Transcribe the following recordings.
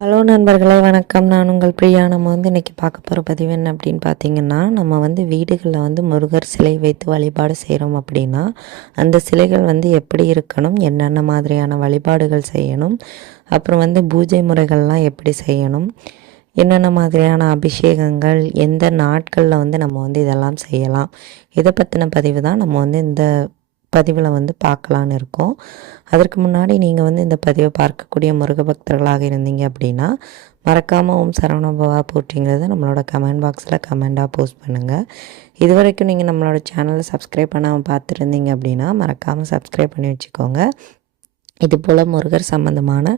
Hello நண்பர்களே, வணக்கம். நான் உங்கள் பிரியா. நம்ம இன்றைக்கி பார்க்க போகிற பதிவு என்ன அப்படின்னு பார்த்தீங்கன்னா, நம்ம வீடுகளில் முருகர் சிலை வைத்து வழிபாடு செய்கிறோம் அப்படின்னா, அந்த சிலைகள் எப்படி இருக்கணும், என்னென்ன மாதிரியான வழிபாடுகள் செய்யணும், அப்புறம் பூஜை முறைகள்லாம் எப்படி செய்யணும், என்னென்ன மாதிரியான அபிஷேகங்கள், எந்த நாட்களில் நம்ம இதெல்லாம் செய்யலாம், இதை பற்றின பதிவு தான் நம்ம இந்த பதிவில் பார்க்கலான்னு இருக்கோம். அதற்கு முன்னாடி நீங்கள் இந்த பதிவை பார்க்கக்கூடிய முருக பக்தர்களாக இருந்தீங்க அப்படின்னா, மறக்காமல் ஓம் சரவணபவா போற்றிங்கிறத நம்மளோட கமெண்ட் பாக்ஸில் கமெண்டாக போஸ்ட் பண்ணுங்கள். இது வரைக்கும் நீங்கள் நம்மளோட சேனலை சப்ஸ்கிரைப் பண்ணாமல் பார்த்துருந்தீங்க அப்படின்னா மறக்காமல் சப்ஸ்கிரைப் பண்ணி வச்சுக்கோங்க. இதுபோல் முருகர் சம்பந்தமான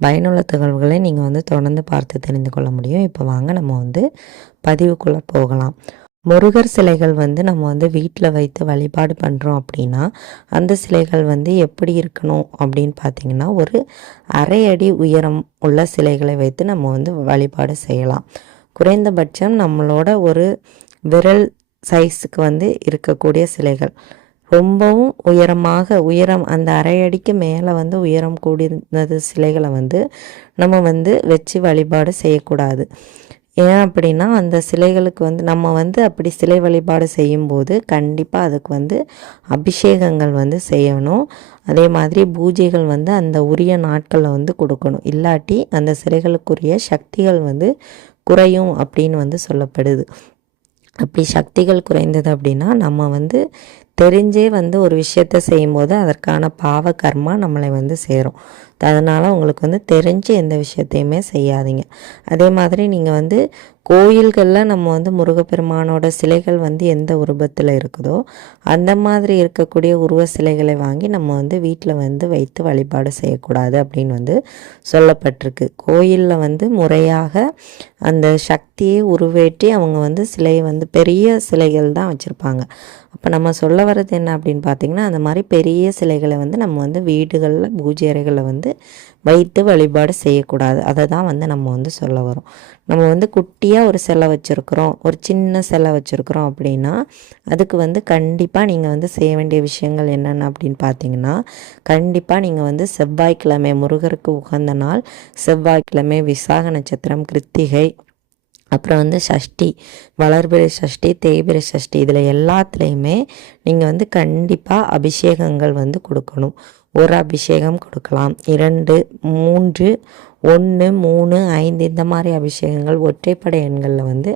பயனுள்ள தகவல்களை நீங்கள் தொடர்ந்து பார்த்து தெரிந்து கொள்ள முடியும். இப்போ வாங்க நம்ம பதிவுக்குள்ளே போகலாம். முருகர் சிலைகள் நம்ம வீட்டில் வைத்து வழிபாடு பண்ணுறோம் அப்படின்னா, அந்த சிலைகள் எப்படி இருக்கணும் அப்படின்னு பார்த்திங்கன்னா, ஒரு அரை அடி உயரம் உள்ள சிலைகளை வைத்து நம்ம வழிபாடு செய்யலாம். குறைந்தபட்சம் நம்மளோட ஒரு விரல் சைஸுக்கு இருக்கக்கூடிய சிலைகள். ரொம்பவும் உயரம் அந்த அரை அடிக்கு மேலே உயரம் கூடினது சிலைகளை நம்ம வச்சு வழிபாடு செய்யக்கூடாது. ஏன் அப்படின்னா, அந்த சிலைகளுக்கு நம்ம அப்படி சிலை வழிபாடு செய்யும்போது கண்டிப்பாக அதுக்கு அபிஷேகங்கள் செய்யணும். அதே மாதிரி பூஜைகள் அந்த உரிய நாட்களில் கொடுக்கணும். இல்லாட்டி அந்த சிலைகளுக்குரிய சக்திகள் குறையும் அப்படின்னு சொல்லப்படுது. அப்படி சக்திகள் குறைந்தது அப்படின்னா நம்ம தெரிஞ்சே ஒரு விஷயத்தை செய்யும்போது அதற்கான பாவ கர்மா நம்மளை சேரும். அதனால் உங்களுக்கு தெரிஞ்சு எந்த விஷயத்தையுமே செய்யாதீங்க. அதே மாதிரி நீங்கள் கோயில்களில் நம்ம முருகப்பெருமானோட சிலைகள் எந்த உருவத்தில் இருக்குதோ அந்த மாதிரி இருக்கக்கூடிய உருவ சிலைகளை வாங்கி நம்ம வீட்டில் வைத்து வழிபாடு செய்யக்கூடாது அப்படின்னு சொல்லப்பட்டிருக்கு. கோயிலில் முறையாக அந்த சக்தியை உருவேற்றி அவங்க சிலையை பெரிய சிலைகள் தான் வச்சுருப்பாங்க. அப்போ நம்ம சொல்ல வர்றது என்ன அப்படின்னு பார்த்திங்கன்னா, அந்த மாதிரி பெரிய சிலைகளை நம்ம வீடுகளில் பூஜை அறைகளில் வைத்து வழிபாடு செய்யக்கூடாது. அதை தான் நம்ம சொல்ல வரோம். நம்ம குட்டியாக ஒரு சிலை வச்சுருக்குறோம், ஒரு சின்ன சிலை வச்சுருக்குறோம் அப்படின்னா அதுக்கு கண்டிப்பாக நீங்கள் செய்ய வேண்டிய விஷயங்கள் என்னென்ன அப்படின்னு பார்த்தீங்கன்னா, கண்டிப்பாக நீங்கள் செவ்வாய்க்கிழமை, முருகருக்கு உகந்த நாள் செவ்வாய்க்கிழமை, விசாக நட்சத்திரம், கிருத்திகை, அப்புறம் சஷ்டி, வளர்பிறை சஷ்டி, தேய்பிறை சஷ்டி, இதில் எல்லாத்துலேயுமே நீங்கள் கண்டிப்பாக அபிஷேகங்கள் கொடுக்கணும். ஒரு அபிஷேகம் கொடுக்கலாம், 2, 3, 1, 3, 5 இந்த மாதிரி அபிஷேகங்கள் ஒற்றைப்படை எண்களில்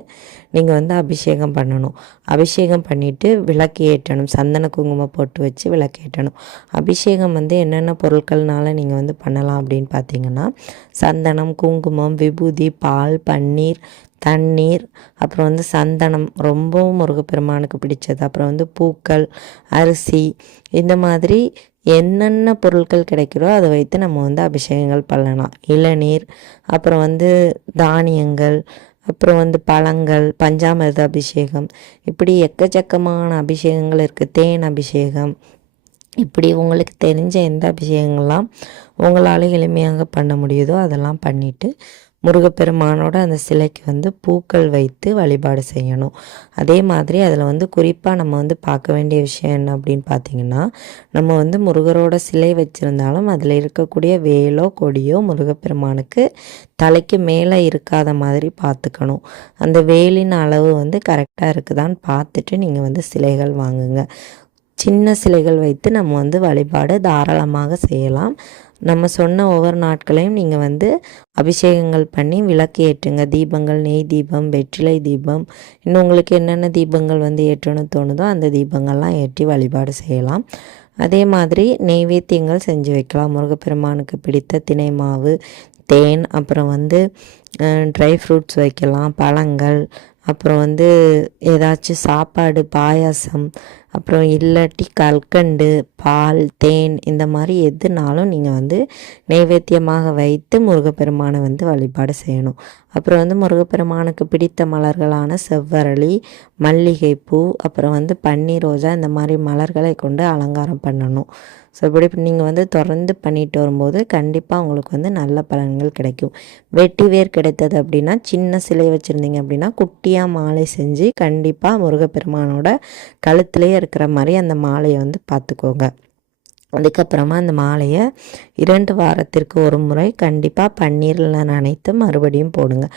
நீங்கள் அபிஷேகம் பண்ணணும். அபிஷேகம் பண்ணிவிட்டு விளக்கு ஏற்றணும். சந்தன குங்குமம் போட்டு வச்சு விளக்கு ஏற்றணும். அபிஷேகம் என்னென்ன பொருட்கள்னால நீங்கள் பண்ணலாம் அப்படின்னு பார்த்தீங்கன்னா, சந்தனம், குங்குமம், விபூதி, பால், பன்னீர், தண்ணீர், அப்புறம் சந்தனம் ரொம்பவும் முருகப்பெருமானுக்கு பிடிச்சது, அப்புறம் பூக்கள், அரிசி, இந்த மாதிரி என்னென்ன பொருட்கள் கிடைக்கிறோ அதை வைத்து நம்ம அபிஷேகங்கள் பண்ணலாம். இளநீர், அப்புறம் தானியங்கள், அப்புறம் பழங்கள், பஞ்சாமிர்த அபிஷேகம், இப்படி எக்கச்சக்கமான அபிஷேகங்கள் இருக்குது. தேன் அபிஷேகம், இப்படி உங்களுக்கு தெரிஞ்ச எந்த அபிஷேகங்கள்லாம் உங்களால் எளிமையாக பண்ண முடியுதோ அதெல்லாம் பண்ணிவிட்டு முருகப்பெருமானோட அந்த சிலைக்கு பூக்கள் வைத்து வழிபாடு செய்யணும். அதே மாதிரி அதில் குறிப்பாக நம்ம பார்க்க வேண்டிய விஷயம் என்ன அப்படின்னு பார்த்திங்கன்னா, நம்ம முருகரோட சிலை வச்சுருந்தாலும் அதில் இருக்கக்கூடிய வேலோ கொடியோ முருகப்பெருமானுக்கு தலைக்கு மேலே இருக்காத மாதிரி பார்த்துக்கணும். அந்த வேலின் அளவு கரெக்டாக இருக்குதான்னு பார்த்துட்டு நீங்கள் சிலைகள் வாங்குங்க. சின்ன சிலைகள் வைத்து நம்ம வழிபாடு தாராளமாக செய்யலாம். நம்ம சொன்ன ஒவ்வொரு நாட்களையும் நீங்கள் அபிஷேகங்கள் பண்ணி விளக்கு ஏற்றுங்க. தீபங்கள், நெய் தீபம், வெற்றிலை தீபம், இன்னும் உங்களுக்கு என்னென்ன தீபங்கள் ஏற்றணும்னு தோணுதோ அந்த தீபங்கள்லாம் ஏற்றி வழிபாடு செய்யலாம். அதே மாதிரி நெய்வேத்தியங்கள் செஞ்சு வைக்கலாம். முருகப்பெருமானுக்கு பிடித்த தினை மாவு, தேன், அப்புறம் ட்ரை ஃப்ரூட்ஸ் வைக்கலாம், பழங்கள், அப்புறம் ஏதாச்சும் சாப்பாடு, பாயாசம், அப்புறம் இல்லாட்டி கல்கண்டு, பால், தேன், இந்த மாதிரி எதுனாலும் நீங்கள் நைவேத்தியமாக வைத்து முருகப்பெருமானை வழிபாடு செய்யணும். அப்புறம் முருகப்பெருமானுக்கு பிடித்த மலர்களான செவ்வரளி, மல்லிகைப்பூ, அப்புறம் பன்னீர் ரோஜா, இந்த மாதிரி மலர்களை கொண்டு அலங்காரம் பண்ணணும். ஸோ இப்படி நீங்கள் தொடர்ந்து பண்ணிட்டு வரும்போது கண்டிப்பாக உங்களுக்கு நல்ல பலன்கள் கிடைக்கும். வெட்டி வேர் கிடைத்தது அப்படின்னா, சின்ன சிலை வச்சுருந்தீங்க அப்படின்னா குட்டியாக மாலை செஞ்சு கண்டிப்பாக முருகப்பெருமானோட கழுத்துலேயே இருக்கிற மாதிரி அந்த மாலையை பார்த்துக்கோங்க. அதுக்கப்புறமா அந்த மாலையை 2 வாரத்திற்கு ஒரு முறை கண்டிப்பாக பன்னீரில் நனைத்து மறுபடியும் போடுங்க.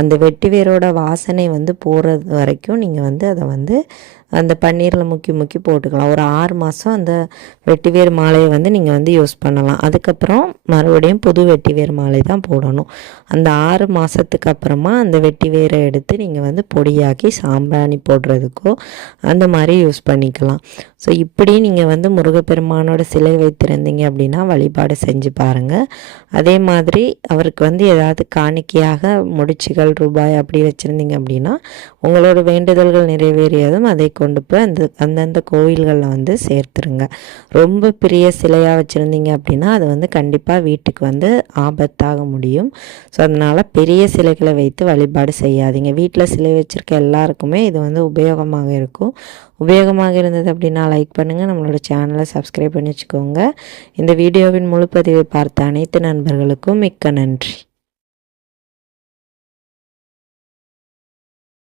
அந்த வெட்டி வேரோட வாசனை வந்து போகிறது வரைக்கும் நீங்கள் வந்து அதை வந்து அந்த பன்னீரில் முக்கி முக்கி போட்டுக்கலாம். ஒரு 6 மாதம் அந்த வெட்டிவேர் மாலையை வந்து நீங்கள் வந்து யூஸ் பண்ணலாம். அதுக்கப்புறம் மறுபடியும் புது வெட்டிவேர் மாலை தான் போடணும். அந்த 6 மாதத்துக்கு அப்புறமா அந்த வெட்டிவேரை எடுத்து நீங்கள் வந்து பொடியாக்கி சாம்பிராணி போடுறதுக்கோ அந்த மாதிரி யூஸ் பண்ணிக்கலாம். ஸோ இப்படி நீங்கள் வந்து முருகப்பெருமானோட சிலை வைத்திருந்தீங்க அப்படின்னா வழிபாடு செஞ்சு பாருங்கள். அதே மாதிரி அவருக்கு வந்து ஏதாவது காணிக்கையாக முடிச்சுகள் ரூபாய் அப்படி வச்சுருந்தீங்க அப்படின்னா உங்களோட வேண்டுதல்கள் நிறைவேறியதும் அதை கொண்டு போய் அந்தந்த கோயில்களில் வந்து சேர்த்துருங்க. ரொம்ப பெரிய சிலையாக வச்சுருந்தீங்க அப்படின்னா அது வந்து கண்டிப்பாக வீட்டுக்கு வந்து ஆபத்தாக முடியும். ஸோ அதனால் பெரிய சிலைகளை வைத்து வழிபாடு செய்யாதீங்க. வீட்டில் சிலை வச்சுருக்க எல்லாருக்குமே இது வந்து உபயோகமாக இருக்கும். உபயோகமாக இருந்தது அப்படின்னா லைக் பண்ணுங்கள், நம்மளோட சேனலை சப்ஸ்கிரைப் பண்ணி வச்சுக்கோங்க. இந்த வீடியோவின் முழு பதிவை பார்த்த அனைத்து நண்பர்களுக்கும் மிக்க நன்றி.